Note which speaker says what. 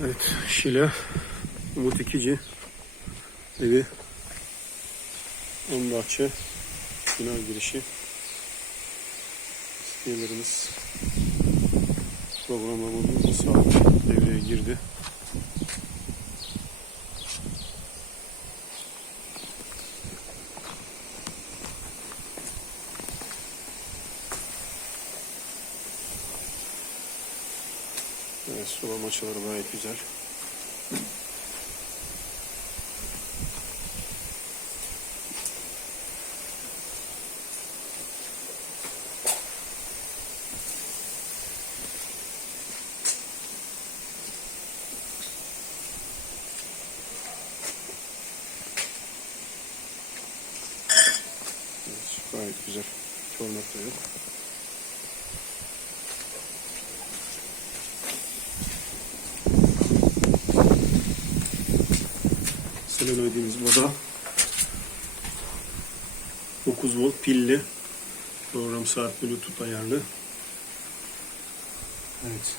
Speaker 1: Evet, Şile, Umut İkici, evi, ön bahçe, bina girişi. Üyelerimiz programa bu saat devreye girdi. Evet, sulama açıları gayet güzel. Evet, gayet güzel. Tornakta yok. Selenoidimiz burada. 9 volt pilli. Program saat Bluetooth ayarlı. Evet.